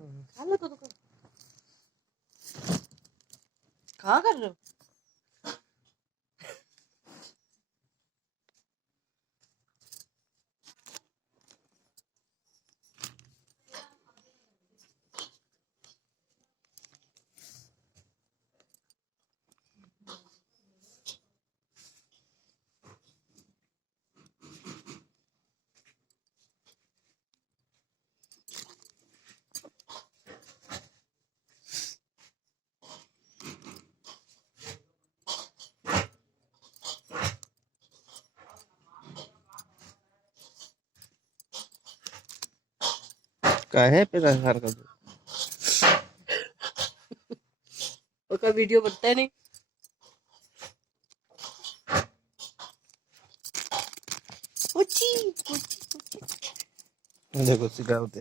खा लो तो कहाँ कर रहे हो? काय है पेरा सारखा तू उसका वीडियो बनता है नहीं। पोची पोची पोची देखो सिखावते